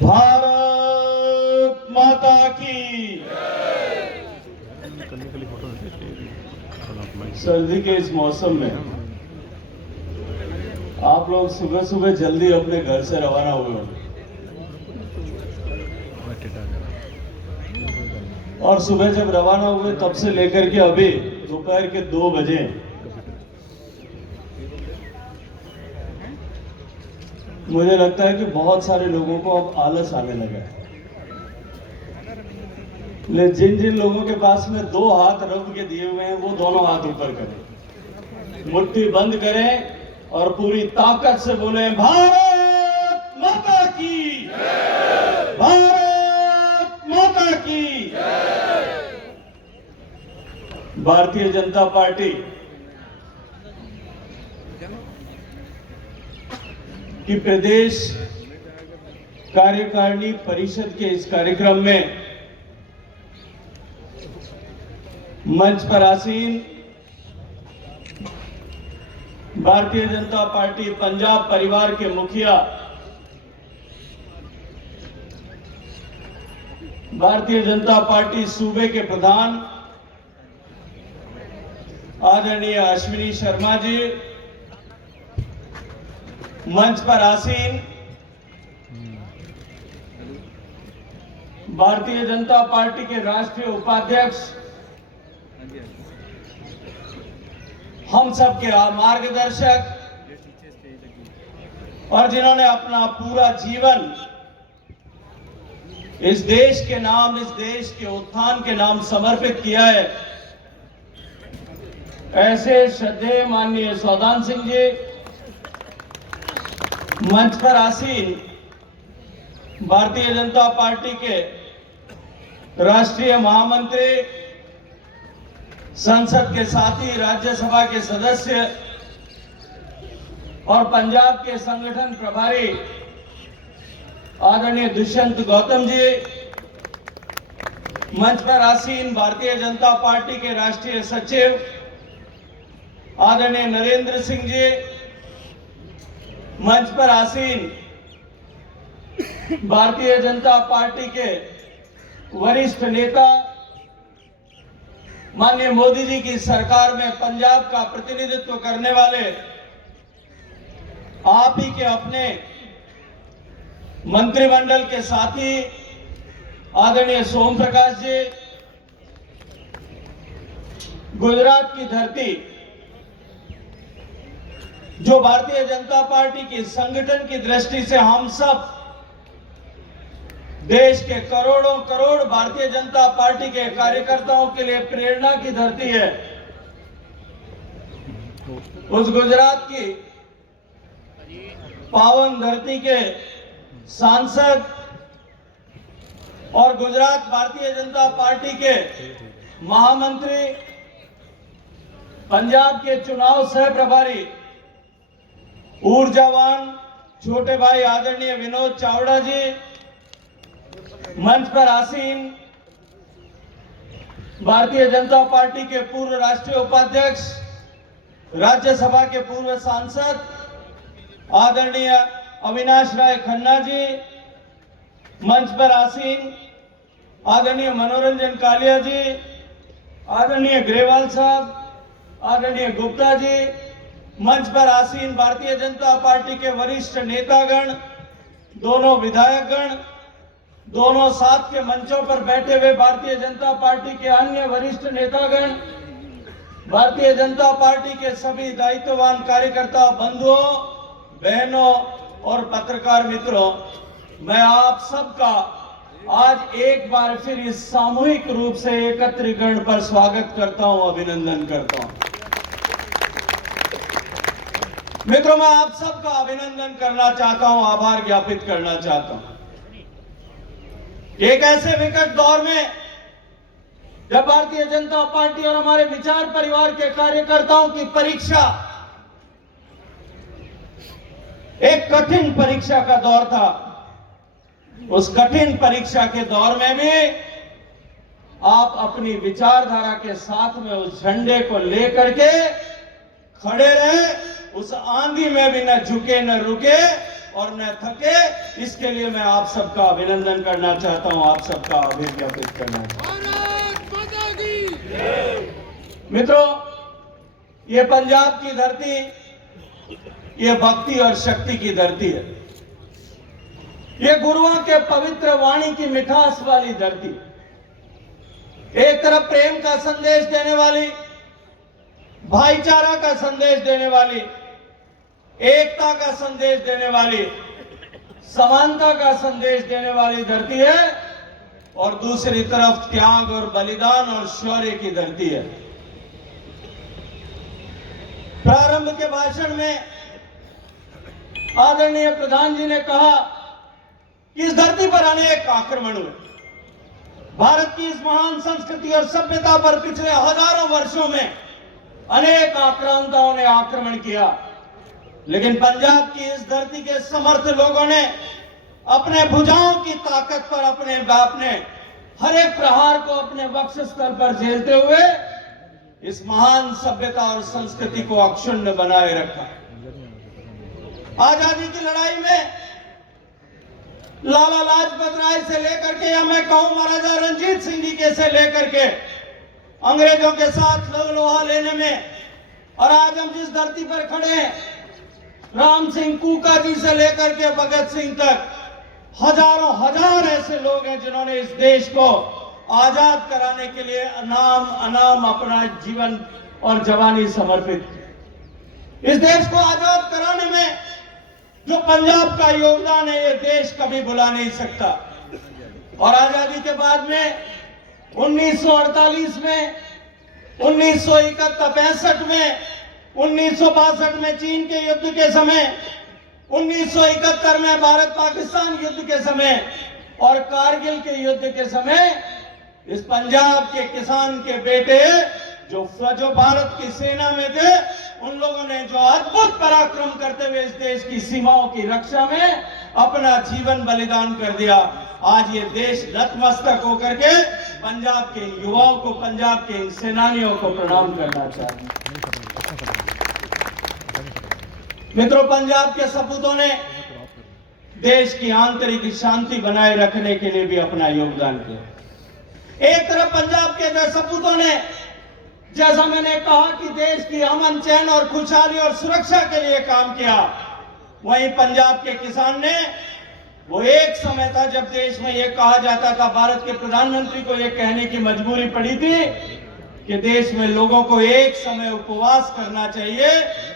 भारत माता की। सर्दी के इस मौसम में आप लोग सुबह सुबह जल्दी अपने घर से रवाना हुए हो और सुबह जब रवाना हुए तब से लेकर के अभी दोपहर के 2 बजे मुझे लगता है कि बहुत सारे लोगों को अब आलस आने लगा है। लेकिन जिन जिन लोगों के पास में 2 हाथ रब के दिए हुए हैं वो दोनों हाथ ऊपर करें, मुट्ठी बंद करें और पूरी ताकत से बोले भारत माता की, भारत माता की। भारतीय जनता पार्टी की प्रदेश कार्यकारिणी परिषद के इस कार्यक्रम में मंच पर आसीन भारतीय जनता पार्टी पंजाब परिवार के मुखिया, भारतीय जनता पार्टी सूबे के प्रधान आदरणीय अश्विनी शर्मा जी, मंच पर आसीन भारतीय जनता पार्टी के राष्ट्रीय उपाध्यक्ष, हम सब के मार्गदर्शक और जिन्होंने अपना पूरा जीवन इस देश के नाम, इस देश के उत्थान के नाम समर्पित किया है, ऐसे श्रद्धेय माननीय सौदान सिंह जी, मंच पर आसीन भारतीय जनता पार्टी के राष्ट्रीय महामंत्री, संसद के साथी, राज्यसभा के सदस्य और पंजाब के संगठन प्रभारी आदरणीय दुष्यंत गौतम जी, मंच पर आसीन भारतीय जनता पार्टी के राष्ट्रीय सचिव आदरणीय नरेंद्र सिंह जी, मंच पर आसीन भारतीय जनता पार्टी के वरिष्ठ नेता, माननीय मोदी जी की सरकार में पंजाब का प्रतिनिधित्व करने वाले आप ही के अपने मंत्रिमंडल के साथी आदरणीय सोम प्रकाश जी, गुजरात की धरती जो भारतीय जनता पार्टी की संगठन की दृष्टि से हम सब देश के करोड़ों करोड़ भारतीय जनता पार्टी के कार्यकर्ताओं के लिए प्रेरणा की धरती है, उस गुजरात की पावन धरती के सांसद और गुजरात भारतीय जनता पार्टी के महामंत्री, पंजाब के चुनाव सह प्रभारी, ऊर्जावान छोटे भाई आदरणीय विनोद चावड़ा जी, मंच पर आसीन भारतीय जनता पार्टी के पूर्व राष्ट्रीय उपाध्यक्ष, राज्यसभा के पूर्व सांसद आदरणीय अविनाश राय खन्ना जी, मंच पर आसीन आदरणीय मनोरंजन कालिया जी, आदरणीय ग्रेवाल साहब, आदरणीय गुप्ता जी, मंच पर आसीन भारतीय जनता पार्टी के वरिष्ठ नेतागण, दोनों विधायकगण, दोनों साथ के मंचों पर बैठे हुए भारतीय जनता पार्टी के अन्य वरिष्ठ नेतागण, भारतीय जनता पार्टी के सभी दायित्ववान कार्यकर्ता बंधुओं, बहनों और पत्रकार मित्रों, मैं आप सबका आज एक बार फिर इस सामूहिक रूप से एकत्रीकरण पर स्वागत करता हूं, अभिनंदन करता हूं। मित्रों, मैं आप सबका अभिनंदन करना चाहता हूं, आभार ज्ञापित करना चाहता हूं। एक ऐसे विकट दौर में जब भारतीय जनता पार्टी और हमारे विचार परिवार के कार्यकर्ताओं की परीक्षा एक कठिन परीक्षा का दौर था, उस कठिन परीक्षा के दौर में भी आप अपनी विचारधारा के साथ में उस झंडे को लेकर के खड़े रहे, उस आंधी में भी न झुके न रुके और न थके, इसके लिए मैं आप सबका अभिनंदन करना चाहता हूं, आप सबका आभार ज्ञापित करना चाहता हूं। मित्रों, ये पंजाब की धरती, ये भक्ति और शक्ति की धरती है। ये गुरुओं के पवित्र वाणी की मिठास वाली धरती। एक तरफ प्रेम का संदेश देने वाली, भाईचारा का संदेश देने वाली, एकता का संदेश देने वाली, समानता का संदेश देने वाली धरती है, और दूसरी तरफ त्याग और बलिदान और शौर्य की धरती है। प्रारंभ के भाषण में आदरणीय प्रधान जी ने कहा कि इस धरती पर अनेक आक्रमण हुए। भारत की इस महान संस्कृति और सभ्यता पर पिछले हजारों वर्षों में अनेक आक्रांताओं ने आक्रमण किया, लेकिन पंजाब की इस धरती के समर्थ लोगों ने अपने भुजाओं की ताकत पर अपने हर एक प्रहार को अपने वक्षस्थल पर झेलते हुए इस महान सभ्यता और संस्कृति को अक्षुण्ण बनाए रखा। आजादी की लड़ाई में लाला लाजपत राय से लेकर के, या मैं कहूं महाराजा रणजीत सिंह जी के से लेकर के, अंग्रेजों के साथ लोहा लेने में, और आज हम जिस धरती पर खड़े हैं, राम सिंह कूका जी से लेकर के भगत सिंह तक, हजारों हजार ऐसे लोग हैं जिन्होंने इस देश को आजाद कराने के लिए अनाम अनाम अपना जीवन और जवानी समर्पित की। इस देश को आजाद कराने में जो पंजाब का योगदान है, ये देश कभी भुला नहीं सकता। और आजादी के बाद में 1948 में, 1961-65 में, 1962 में चीन के युद्ध के समय, 1971 में भारत पाकिस्तान युद्ध के समय और कारगिल के युद्ध के समय इस पंजाब के किसान के बेटे जो भारत की सेना में थे, उन लोगों ने जो अद्भुत पराक्रम करते हुए इस देश की सीमाओं की रक्षा में अपना जीवन बलिदान कर दिया। आज ये देश नतमस्तक होकर के पंजाब के युवाओं को, पंजाब के सेनानियों को प्रणाम करना चाहते हैं। मित्रों, पंजाब के सपूतों ने देश की आंतरिक शांति बनाए रखने के लिए भी अपना योगदान किया। एक तरफ पंजाब के सपूतों ने, जैसा मैंने कहा, कि देश की अमन चैन और खुशहाली और सुरक्षा के लिए काम किया, वहीं पंजाब के किसान ने, वो एक समय था जब देश में यह कहा जाता था, भारत के प्रधानमंत्री को यह कहने की मजबूरी पड़ी थी कि देश में लोगों को एक समय उपवास करना चाहिए,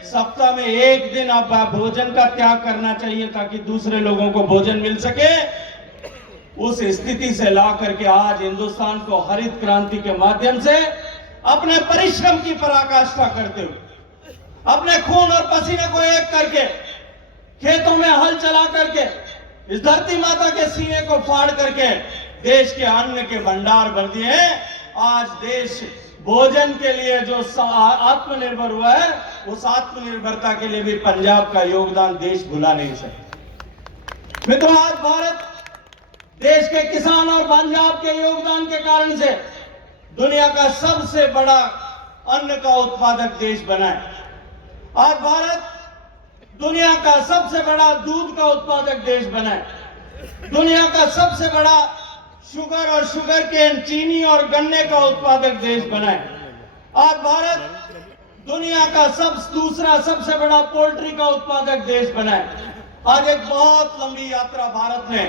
सप्ताह में एक दिन अब भोजन का त्याग करना चाहिए ताकि दूसरे लोगों को भोजन मिल सके। उस स्थिति से ला करके आज हिंदुस्तान को हरित क्रांति के माध्यम से अपने परिश्रम की पराकाष्ठा करते हुए, अपने खून और पसीने को एक करके, खेतों में हल चला करके, इस धरती माता के सीने को फाड़ करके देश के अन्न के भंडार भर दिए। आज देश भोजन के लिए जो आत्मनिर्भर हुआ है, उस आत्मनिर्भरता के लिए भी पंजाब का योगदान देश भुला नहीं सकता। मित्रों, आज भारत देश के किसान और पंजाब के योगदान के कारण से दुनिया का सबसे बड़ा अन्न का उत्पादक देश बना है। आज भारत दुनिया का सबसे बड़ा दूध का उत्पादक देश बना है। दुनिया का सबसे बड़ा शुगर और शुगर केन, चीनी और गन्ने का उत्पादक देश बना है। आज भारत दुनिया का दूसरा सबसे बड़ा पोल्ट्री का उत्पादक देश बना है। आज एक बहुत लंबी यात्रा भारत ने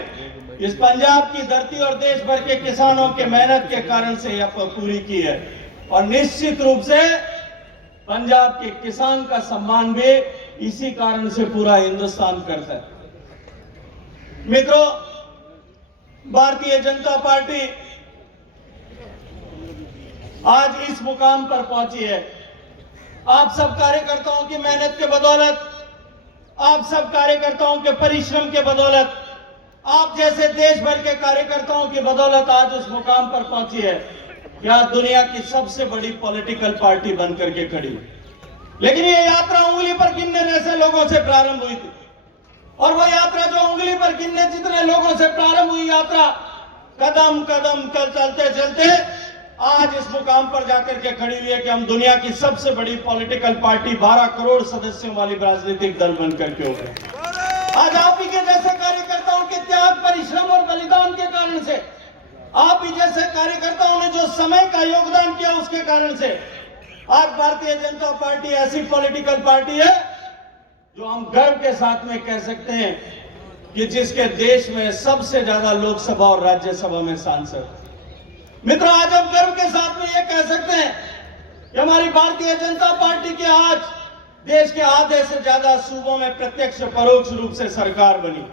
इस पंजाब की धरती और देश भर के किसानों के मेहनत के कारण से यह पूरी की है, और निश्चित रूप से पंजाब के किसान का सम्मान भी इसी कारण से पूरा हिंदुस्तान करता है। मित्रों, भारतीय जनता पार्टी आज इस मुकाम पर पहुंची है आप सब कार्यकर्ताओं की मेहनत के बदौलत, आप सब कार्यकर्ताओं के परिश्रम के बदौलत, आप जैसे देश भर के कार्यकर्ताओं की बदौलत आज उस मुकाम पर पहुंची है। यह दुनिया की सबसे बड़ी पॉलिटिकल पार्टी बनकर के खड़ी। लेकिन ये यात्रा उंगली पर गिनने जैसे लोगों से प्रारंभ हुई थी, और वो यात्रा जो उंगली पर गिनने जितने लोगों से प्रारंभ हुई यात्रा, कदम कदम कर चलते चलते आज इस मुकाम पर जाकर के खड़ी हुई है कि हम दुनिया की सबसे बड़ी पॉलिटिकल पार्टी, 12 करोड़ सदस्यों वाली राजनीतिक दल बनकर के हो गए। आज आप ही के जैसे कार्यकर्ताओं के त्याग, परिश्रम और बलिदान के कारण से, आप ही जैसे कार्यकर्ताओं ने जो समय का योगदान किया उसके कारण से आज भारतीय जनता पार्टी ऐसी पॉलिटिकल पार्टी है जो हम गर्व के साथ में कह सकते हैं कि जिसके देश में सबसे ज्यादा लोकसभा और राज्यसभा में सांसद। मित्रों, आज हम गर्व के साथ में यह कह सकते हैं कि हमारी भारतीय जनता पार्टी के आज देश के आधे से ज्यादा सूबों में प्रत्यक्ष परोक्ष रूप से सरकार बनी।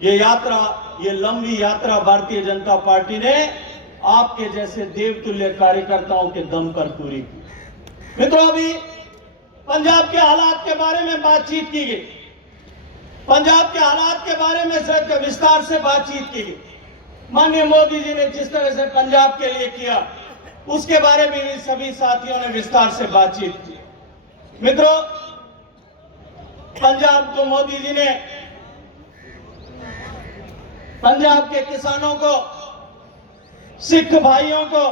ये यात्रा, ये लंबी यात्रा भारतीय जनता पार्टी ने आपके जैसे देवतुल्य कार्यकर्ताओं के दम पर पूरी की। मित्रों, अभी पंजाब के हालात के बारे में बातचीत की गई, पंजाब के हालात के बारे में विस्तार से बातचीत की गई। माननीय मोदी जी ने जिस तरह से पंजाब के लिए किया उसके बारे में भी सभी साथियों ने विस्तार से बातचीत की। मित्रों, पंजाब को मोदी जी ने पंजाब के किसानों को, सिख भाइयों को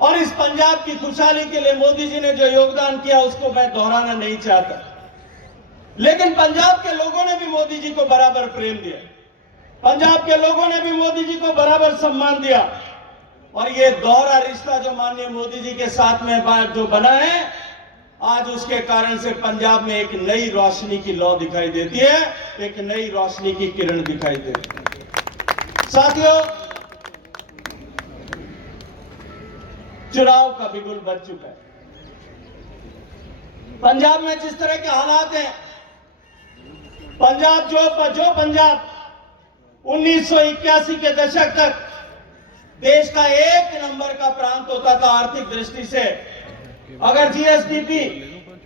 और इस पंजाब की खुशहाली के लिए मोदी जी ने जो योगदान किया उसको मैं दोहराना नहीं चाहता, लेकिन पंजाब के लोगों ने भी मोदी जी को बराबर प्रेम दिया, पंजाब के लोगों ने भी मोदी जी को बराबर सम्मान दिया। और ये दोहरा रिश्ता जो माननीय मोदी जी के साथ में जो बना है, आज उसके कारण से पंजाब में एक नई रोशनी की लौ दिखाई देती है, एक नई रोशनी की किरण दिखाई देती है। साथियों, चुनाव का बिगुल बज चुका है। पंजाब में जिस तरह के हालात हैं, पंजाब जो पंजाब 1981 के दशक तक देश का एक नंबर का प्रांत होता था आर्थिक दृष्टि से, अगर जीएसडीपी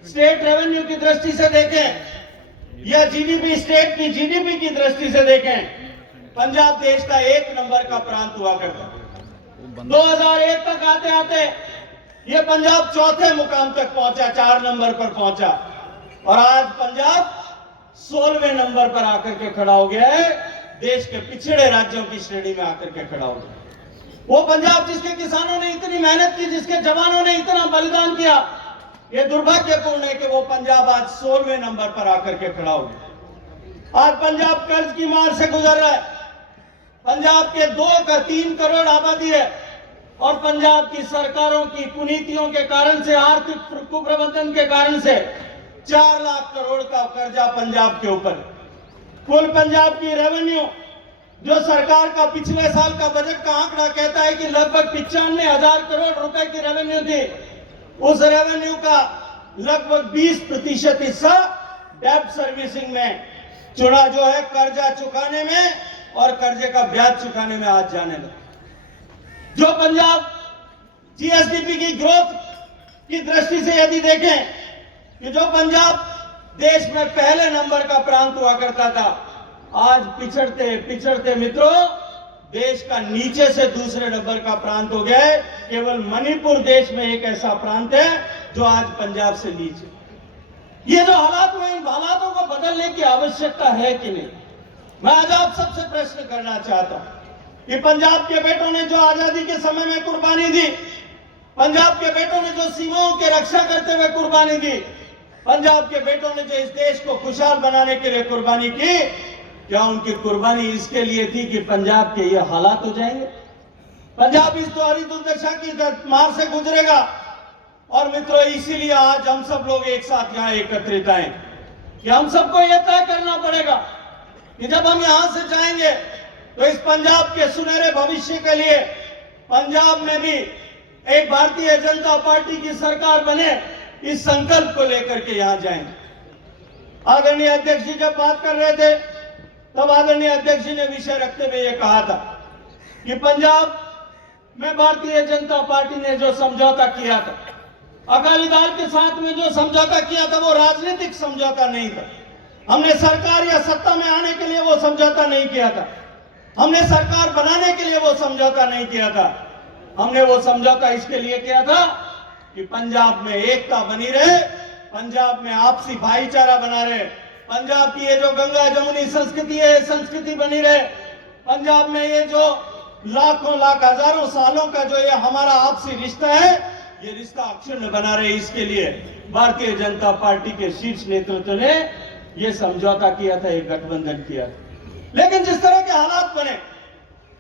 स्टेट रेवेन्यू की दृष्टि से देखें या जीडीपी स्टेट की जीडीपी की दृष्टि से देखें, पंजाब देश का एक नंबर का प्रांत हुआ करता। 2001 तक आते आते ये पंजाब चौथे मुकाम तक पहुंचा, 4 नंबर पर पहुंचा, और आज पंजाब 16वें नंबर पर आकर के खड़ा हो गया है, देश के पिछड़े राज्यों की श्रेणी में आकर के खड़ा हो गया। वो पंजाब जिसके किसानों ने इतनी मेहनत की, जिसके जवानों ने इतना बलिदान किया, ये दुर्भाग्यपूर्ण है कि वो पंजाब आज 16वें नंबर पर आकर के खड़ा हो गया। आज पंजाब कर्ज की मार से गुजर रहा है। पंजाब के 2-3 करोड़ आबादी है और पंजाब की सरकारों की कुनीतियों के कारण से, आर्थिक कुप्रबंधन के कारण से 4 लाख करोड़ का कर्जा पंजाब के ऊपर। कुल पंजाब की रेवेन्यू जो सरकार का पिछले साल का बजट का आंकड़ा कहता है कि लगभग 95,000 करोड़ रुपए की रेवेन्यू थी, उस रेवेन्यू का लगभग 20% हिस्सा डेब्ट सर्विसिंग में चुना, जो है कर्जा चुकाने में और कर्जे का ब्याज चुकाने में आज जाने लगा। जो पंजाब जीएसडीपी की ग्रोथ की दृष्टि से यदि देखें कि जो पंजाब देश में पहले नंबर का प्रांत हुआ करता था, आज पिछड़ते पिछड़ते मित्रों देश का नीचे से दूसरे नंबर का प्रांत हो गया है। केवल मणिपुर देश में एक ऐसा प्रांत है जो आज पंजाब से नीचे। ये जो हालात हुए, इन हालातों को बदलने की आवश्यकता है कि नहीं? मैं आज आप सबसे प्रश्न करना चाहता हूं कि पंजाब के बेटों ने जो आजादी के समय में कुर्बानी दी, पंजाब के बेटों ने जो सीमाओं की रक्षा करते हुए कुर्बानी दी, पंजाब के बेटों ने जो इस देश को खुशहाल बनाने के लिए कुर्बानी की, क्या उनकी कुर्बानी इसके लिए थी कि पंजाब के ये हालात हो जाएंगे? पंजाब इस दोहरी दुर्दशा की मार से गुजरेगा। और मित्रों, इसीलिए आज हम सब लोग एक साथ यहां एकत्रित आए कि हम सबको यह तय करना पड़ेगा कि जब हम यहां से जाएंगे तो इस पंजाब के सुनहरे भविष्य के लिए पंजाब में भी एक भारतीय जनता पार्टी की सरकार बने, इस संकल्प को लेकर के यहां जाएंगे। आदरणीय अध्यक्ष जी जब बात कर रहे थे तब आदरणीय अध्यक्ष जी ने विषय रखते हुए यह कहा था कि पंजाब में भारतीय जनता पार्टी ने जो समझौता किया था, अकाली दल के साथ में जो समझौता किया था, वो राजनीतिक समझौता नहीं था। हमने सरकार या सत्ता में आने के लिए वो समझौता नहीं किया था, हमने सरकार बनाने के लिए वो समझौता नहीं किया था। हमने वो समझौता इसके लिए किया था कि पंजाब में एकता बनी रहे, पंजाब में आपसी भाईचारा बना रहे, पंजाब की ये जो गंगा जमुनी संस्कृति है, संस्कृति बनी रहे, पंजाब में ये जो लाखों लाख हजारों सालों का जो ये हमारा आपसी रिश्ता है, ये रिश्ता अक्षुण्ण बना रहे। इसके लिए भारतीय जनता पार्टी के शीर्ष नेतृत्व ने ये समझौता किया था, एक गठबंधन किया था। लेकिन जिस तरह के हालात बने,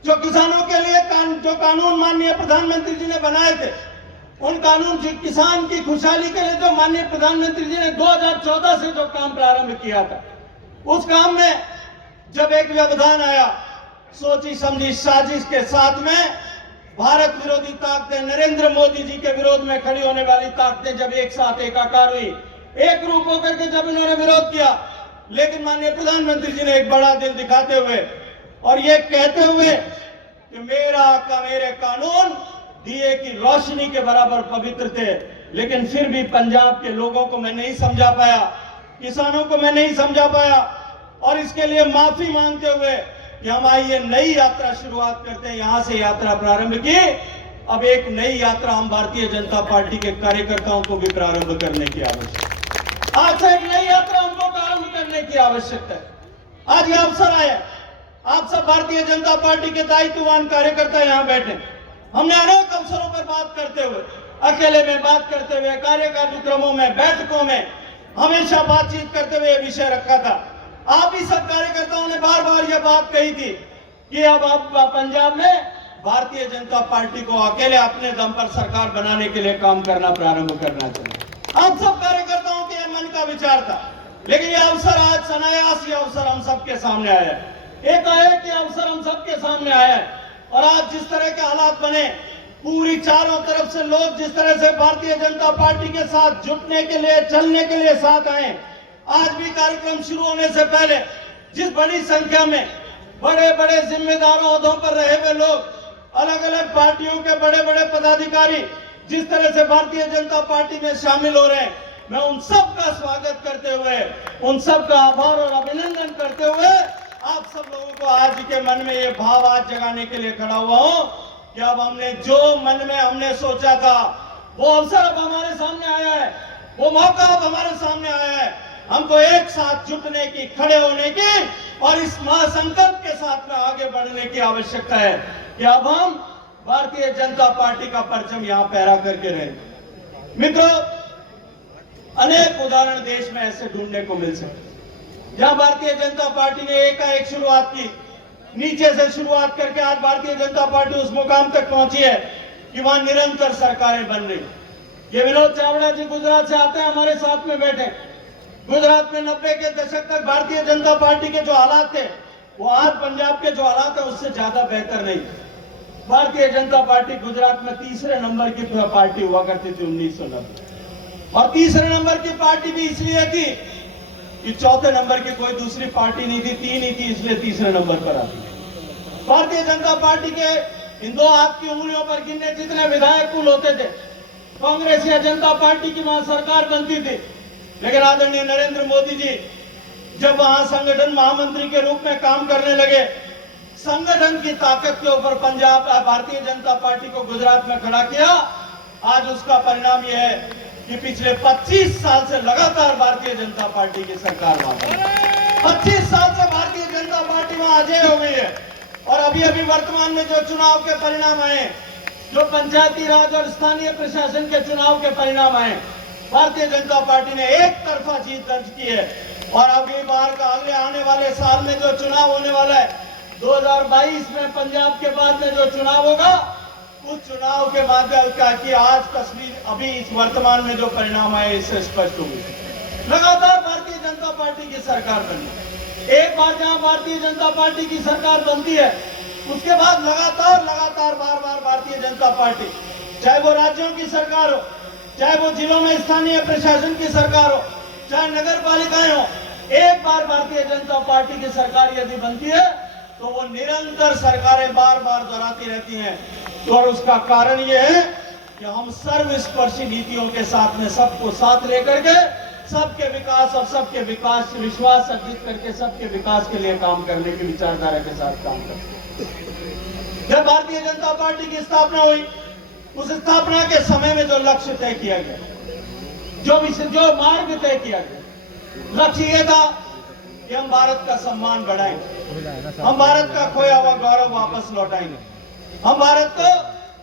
जो किसानों के लिए जो कानून माननीय प्रधानमंत्री जी ने बनाए थे, उन कानून किसान की खुशहाली के लिए जो माननीय प्रधानमंत्री जी ने 2014 से जो काम प्रारंभ किया था, उस काम में जब एक व्यवधान आया, सोची समझी साजिश के साथ में भारत विरोधी ताकतें, नरेंद्र मोदी जी के विरोध में खड़ी होने वाली ताकतें जब एक साथ एकाकार हुई, एक रूप होकर के जब इन्होंने विरोध किया, लेकिन माननीय प्रधानमंत्री जी ने एक बड़ा दिल दिखाते हुए और ये कहते हुए कि मेरे कानून दिए की रोशनी के बराबर पवित्र थे, लेकिन फिर भी पंजाब के लोगों को मैं नहीं समझा पाया, किसानों को मैं नहीं समझा पाया, और इसके लिए माफी मांगते हुए कि हम आइए नई यात्रा शुरुआत करते हैं। यहां से यात्रा प्रारंभ की, अब एक नई यात्रा हम भारतीय जनता पार्टी के कार्यकर्ताओं को भी प्रारंभ करने की आवश्यकता, आज से एक नई यात्रा हमको प्रारंभ करने की आवश्यकता है। आज ये अवसर आया, आप सब भारतीय जनता पार्टी के दायित्ववान कार्यकर्ता यहां बैठे, हमने अनेक अवसरों पर बात करते हुए, अकेले में बात करते हुए, कार्यक्रमों में, बैठकों में हमेशा बातचीत करते हुए विषय रखा था। आप ही सब कार्यकर्ताओं ने बार बार यह बात कही थी कि अब आप पंजाब में भारतीय जनता पार्टी को अकेले अपने दम पर सरकार बनाने के लिए काम करना प्रारंभ करना चाहिए। आप सब कार्यकर्ताओं के मन का विचार था, लेकिन यह अवसर आज सनायास ये अवसर हम सबके सामने आया है, एकाएक ये अवसर हम सबके सामने आया है। और आज जिस तरह के हालात बने, पूरी चारों तरफ से लोग जिस तरह से भारतीय जनता पार्टी के साथ जुटने के लिए, चलने के लिए साथ आए, आज भी कार्यक्रम शुरू होने से पहले जिस बड़ी संख्या में बड़े बड़े जिम्मेदार ओहदों पर रहे हुए लोग, अलग अलग पार्टियों के बड़े बड़े पदाधिकारी जिस तरह से भारतीय जनता पार्टी में शामिल हो रहे हैं, मैं उन सब का स्वागत करते हुए, उन सब का आभार और अभिनंदन करते हुए आप सब लोगों को आज के मन में ये भाव आज जगाने के लिए खड़ा हुआ हूं कि अब हमने जो मन में हमने सोचा था, वो अवसर अब हमारे सामने आया है, वो मौका अब हमारे सामने आया है। हमको एक साथ जुटने की, खड़े होने की और इस महासंकल्प के साथ में आगे बढ़ने की आवश्यकता है कि अब हम भारतीय जनता पार्टी का परचम यहां फहरा करके रहें। मित्रों, अनेक उदाहरण देश में ऐसे ढूंढने को मिल सकते, जहां भारतीय जनता पार्टी ने एकाएक शुरुआत की, नीचे से शुरुआत करके आज भारतीय जनता पार्टी उस मुकाम तक पहुंची है कि वहां निरंतर सरकारें बन रही। ये विनोद चावड़ा जी गुजरात से आते हैं, हमारे साथ में बैठे। गुजरात में 90 के दशक तक भारतीय जनता पार्टी के जो हालात थे, वो आज पंजाब के जो हालात है उससे ज्यादा बेहतर नहीं। भारतीय जनता पार्टी गुजरात में तीसरे नंबर की पार्टी हुआ करती थी 1990, और तीसरे नंबर की पार्टी भी इसलिए थी कि चौथे नंबर की कोई दूसरी पार्टी नहीं थी, तीन ही थी, इसलिए तीसरे नंबर पर आती। भारतीय जनता पार्टी के इन दो हाथ की उंगलियों पर गिनने जितने विधायक कुल होते थे, कांग्रेस या जनता पार्टी की वहां सरकार बनती थी। लेकिन आदरणीय नरेंद्र मोदी जी जब वहां संगठन महामंत्री के रूप में काम करने लगे, संगठन की ताकत के ऊपर पंजाब भारतीय जनता पार्टी को गुजरात में खड़ा किया। आज उसका परिणाम यह है कि पिछले 25 साल से लगातार भारतीय जनता पार्टी की सरकार वहां 25 साल से भारतीय जनता पार्टी वहां अजय हो गई है। और अभी अभी वर्तमान में जो चुनाव के परिणाम आए, जो पंचायती राज और स्थानीय प्रशासन के चुनाव के परिणाम आए, भारतीय जनता पार्टी ने एक तरफा जीत दर्ज की है। और अगली बार का अगले आने वाले साल में जो चुनाव होने वाला है 2022 में, पंजाब के बाद में जो चुनाव होगा, उस चुनाव के माध्यम का कि आज तस्वीर अभी इस वर्तमान में जो परिणाम आए इससे स्पष्ट होगी। लगातार भारतीय जनता पार्टी की सरकार बनी, एक बार जहां भारतीय जनता पार्टी की सरकार बनती है, उसके बाद लगातार बार बार भारतीय जनता पार्टी, चाहे वो राज्यों की सरकार हो, चाहे वो जिलों में स्थानीय प्रशासन की सरकार हो, चाहे नगर पालिकाएं हो, एक बार भारतीय जनता पार्टी की सरकार यदि बनती है तो वो निरंतर सरकारें बार बार दोहराती रहती हैं। और उसका कारण ये है कि हम सर्वस्पर्शी नीतियों के साथ में सबको साथ लेकर के सबके विकास और सबके विकास विश्वास अर्जित करके सबके विकास के लिए काम करने की विचारधारा के साथ काम करते हैं। जब भारतीय जनता पार्टी की स्थापना हुई, उस स्थापना के समय में जो लक्ष्य तय किया गया, जो मार्ग तय किया गया, लक्ष्य यह था कि हम भारत का सम्मान बढ़ाएंगे, हम भारत का खोया हुआ गौरव वापस लौटाएंगे, हम भारत को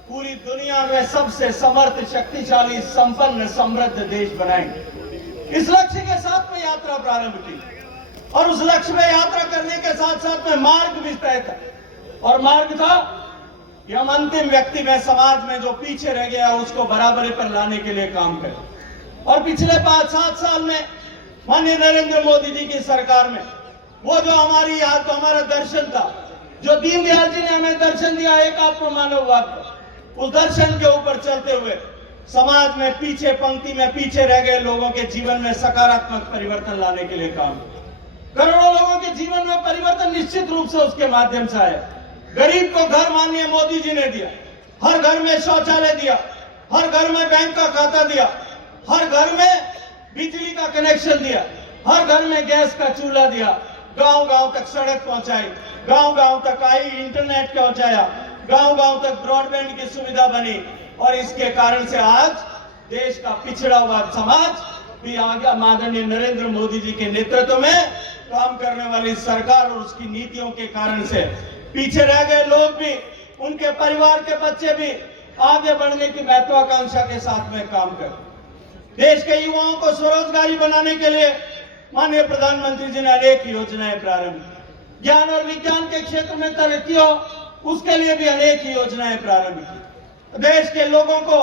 पूरी दुनिया में सबसे समर्थ, शक्तिशाली, संपन्न, समृद्ध देश बनाएंगे। इस लक्ष्य के साथ में यात्रा प्रारंभ की। और उस लक्ष्य में यात्रा करने के साथ साथ में मार्ग भी तय था, और मार्ग था कि हम अंतिम व्यक्ति में, समाज में जो पीछे रह गया उसको बराबरी पर लाने के लिए काम करें। और पिछले 5-7 साल में माननीय नरेंद्र मोदी जी की सरकार में वो जो हमारी याद, तो हमारा दर्शन था, जो दीनदयाल जी ने हमें दर्शन दिया एक आत्म मानववाद का, उस दर्शन के ऊपर चलते हुए समाज में पीछे, पंक्ति में पीछे रह गए लोगों के जीवन में सकारात्मक परिवर्तन लाने के लिए काम। करोड़ों लोगों के जीवन में परिवर्तन निश्चित रूप से उसके माध्यम से आया। गरीब को घर माननीय मोदी जी ने दिया, हर घर में शौचालय दिया, हर घर में बैंक का खाता दिया, हर घर में बिजली का कनेक्शन दिया, हर घर में गैस का चूल्हा दिया, गांव-गांव तक सड़क पहुंचाई, गांव-गांव तक आई इंटरनेट पहुंचाया, गांव-गांव तक ब्रॉडबैंड की सुविधा बनी। और इसके कारण से आज देश का पिछड़ा हुआ समाज भी आगे माननीय नरेंद्र मोदी जी के नेतृत्व में काम करने वाली सरकार और उसकी नीतियों के कारण से पीछे रह गए लोग भी, उनके परिवार के बच्चे भी आगे बढ़ने की महत्वाकांक्षा के साथ में काम कर। देश के युवाओं को स्वरोजगारी बनाने के लिए माननीय प्रधानमंत्री जी ने अनेक योजनाएं प्रारंभ की। ज्ञान और विज्ञान के क्षेत्र में तरक्की हो, उसके लिए भी अनेक योजनाएं प्रारंभ की। देश के लोगों को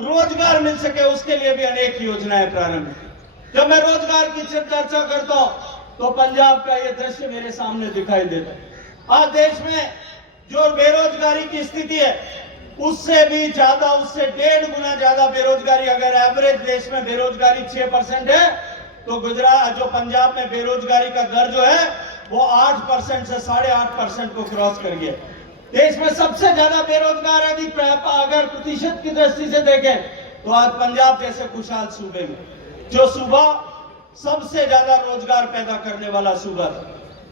रोजगार मिल सके, उसके लिए भी अनेक योजनाएं प्रारंभ की। जब मैं रोजगार की चर्चा करता हूं तो पंजाब का ये दृश्य मेरे सामने दिखाई देता है। आज देश में जो बेरोजगारी की स्थिति है, उससे भी ज्यादा, उससे 1.5 गुना ज्यादा बेरोजगारी। अगर एवरेज देश में बेरोजगारी 6% है, तो गुजरात, जो पंजाब में बेरोजगारी का दर जो है वो 8% से 8.5% को क्रॉस कर गया। देश में सबसे ज्यादा बेरोजगार यदि अगर प्रतिशत की दृष्टि से देखें तो आज पंजाब जैसे खुशहाल सूबे में, जो सूबा सबसे ज्यादा रोजगार पैदा करने वाला सूबा था,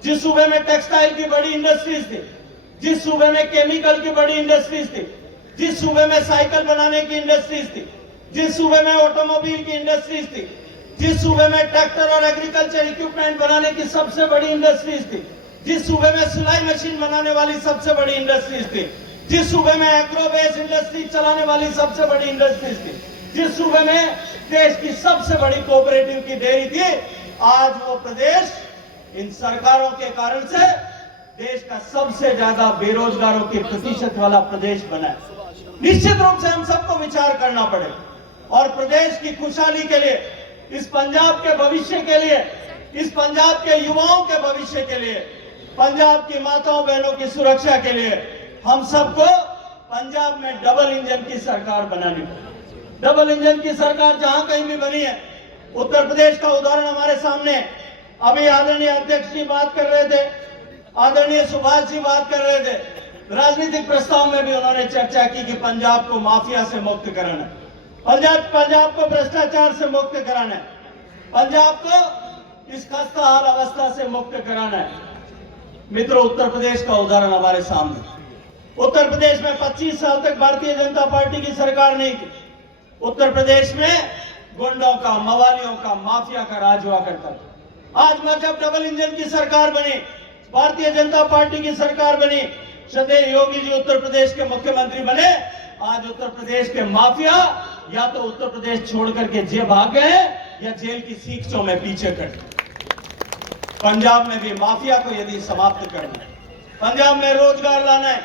जिस सूबे में टेक्सटाइल की बड़ी इंडस्ट्रीज थी, जिस सूबे में केमिकल की बड़ी इंडस्ट्रीज थी, जिस सूबे में साइकिल बनाने की इंडस्ट्रीज थी, जिस सूबे में ऑटोमोबाइल की इंडस्ट्रीज थी, जिस सूबे में ट्रैक्टर और एग्रीकल्चर इक्विपमेंट बनाने की सबसे बड़ी इंडस्ट्रीज थी, जिस सूबे में सिलाई मशीन बनाने वाली सबसे बड़ी इंडस्ट्रीज थी, जिस सूबे में एग्रो बेस इंडस्ट्री चलाने वाली सबसे बड़ी इंडस्ट्रीज थी, जिस सूबे में देश की सबसे बड़ी कोऑपरेटिव की डेयरी थी, आज वो प्रदेश इन सरकारों के कारण से देश का सबसे ज्यादा बेरोजगारों के प्रतिशत वाला प्रदेश बना है। निश्चित रूप से हम सबको विचार करना पड़ेगा और प्रदेश की खुशहाली के लिए, इस पंजाब के भविष्य के लिए, इस पंजाब के युवाओं के भविष्य के लिए, पंजाब की माताओं बहनों की सुरक्षा के लिए हम सबको पंजाब में डबल इंजन की सरकार बनानी पड़ेगी। डबल इंजन की सरकार जहां कहीं भी बनी है, उत्तर प्रदेश का उदाहरण हमारे सामने, अभी आदरणीय अध्यक्ष जी बात कर रहे थे, आदरणीय सुभाष जी बात कर रहे थे, राजनीतिक प्रस्ताव में भी उन्होंने चर्चा की कि पंजाब को माफिया से मुक्त कराना है, पंजाब को भ्रष्टाचार से मुक्त कराना है, पंजाब को इस खस्ता हाल अवस्था से मुक्त कराना है। मित्रों, उत्तर प्रदेश का उदाहरण हमारे सामने। उत्तर प्रदेश में 25 साल तक भारतीय जनता पार्टी की सरकार नहीं थी। उत्तर प्रदेश में गुंडों का, मवालियों का, माफिया का राज हुआ करता था। आज में जब डबल इंजन की सरकार बनी, भारतीय जनता पार्टी की सरकार बनी, श्रद्धेय योगी जी उत्तर प्रदेश के मुख्यमंत्री बने, आज उत्तर प्रदेश के माफिया या तो उत्तर प्रदेश छोड़ करके जेल भाग गए या जेल की सीखों में पीछे कर। पंजाब में भी माफिया को यदि समाप्त करना है, पंजाब में रोजगार लाना है,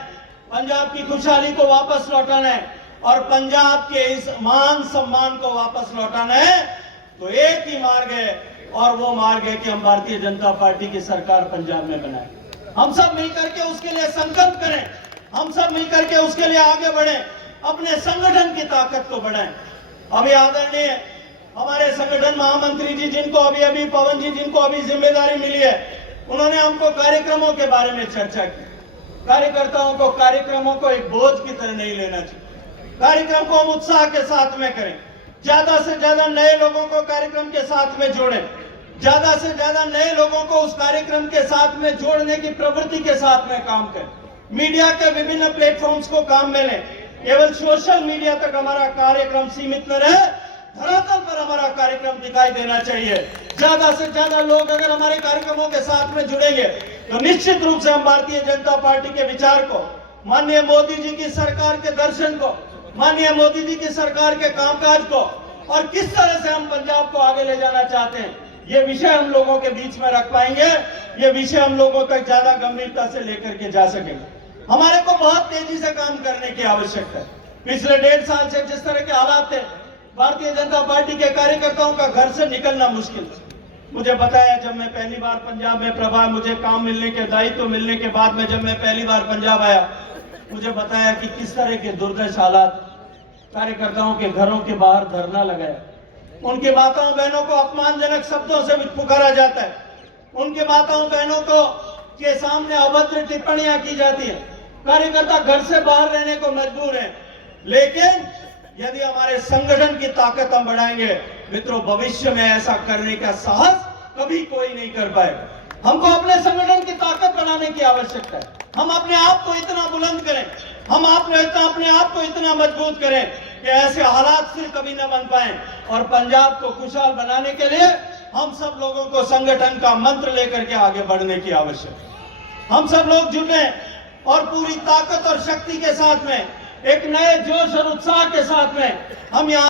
पंजाब की खुशहाली को वापस लौटाना है और पंजाब के इस मान सम्मान को वापस लौटाना है, तो एक ही मार्ग है और वो मार्ग है कि हम भारतीय जनता पार्टी की सरकार पंजाब में बनाएं। हम सब मिलकर के उसके लिए संकल्प करें, हम सब मिलकर के उसके लिए आगे बढ़ें, अपने संगठन की ताकत को बढ़ाएं। अभी आदरणीय हमारे संगठन महामंत्री जी, जिनको अभी पवन जी, जिनको अभी जिम्मेदारी मिली है, उन्होंने हमको कार्यक्रमों के बारे में चर्चा की। कार्यकर्ताओं को कार्यक्रमों को एक बोझ की तरह नहीं लेना चाहिए, कार्यक्रम को हम उत्साह के साथ में करें, ज्यादा से ज्यादा नए लोगों को कार्यक्रम के साथ में जोड़ें, ज्यादा से ज्यादा नए लोगों को उस कार्यक्रम के साथ में जोड़ने की प्रवृत्ति के साथ में काम करें। मीडिया के विभिन्न प्लेटफॉर्म्स को काम में लें, केवल सोशल मीडिया तक हमारा कार्यक्रम सीमित न रहे, धरातल पर हमारा कार्यक्रम दिखाई देना चाहिए। ज्यादा से ज्यादा लोग अगर हमारे कार्यक्रमों के साथ में जुड़ेंगे तो निश्चित रूप से हम भारतीय जनता पार्टी के विचार को, माननीय मोदी जी की सरकार के दर्शन को, माननीय मोदी जी की सरकार के कामकाज को और किस तरह से हम पंजाब को आगे ले जाना चाहते हैं, ये विषय हम लोगों के बीच में रख पाएंगे, ये विषय हम लोगों तक ज्यादा गंभीरता से लेकर के जा सकेंगे। हमारे को बहुत तेजी से काम करने की आवश्यकता है। पिछले 1.5 साल से जिस तरह के हालात थे, भारतीय जनता पार्टी के कार्यकर्ताओं का घर से निकलना मुश्किल था। मुझे पता है, जब मैं पहली बार पंजाब में प्रभाव मुझे काम मिलने के दायित्व मिलने के बाद में जब मैं पहली बार पंजाब आया, मुझे बताया कि किस तरह के दुर्दश हालात, कार्यकर्ताओं के घरों के बाहर धरना लगाया, उनके माताओं बहनों को अपमानजनक शब्दों से पुकारा जाता है, उनके माताओं बहनों को के सामने अभद्र टिप्पणियां की जाती है, कार्यकर्ता घर से बाहर रहने को मजबूर हैं। लेकिन यदि हमारे संगठन की ताकत हम बढ़ाएंगे मित्रों, भविष्य में ऐसा करने का साहस कभी कोई नहीं कर पाएगा। हमको अपने संगठन की ताकत बढ़ाने की आवश्यकता है। हम अपने आप को इतना बुलंद करें, हम अपने आप को इतना मजबूत करें कि ऐसे हालात फिर कभी न बन पाए। और पंजाब को खुशहाल बनाने के लिए हम सब लोगों को संगठन का मंत्र लेकर के आगे बढ़ने की आवश्यकता है। हम सब लोग जुटे और पूरी ताकत और शक्ति के साथ में, एक नए जोश और उत्साह के साथ में हम यहाँ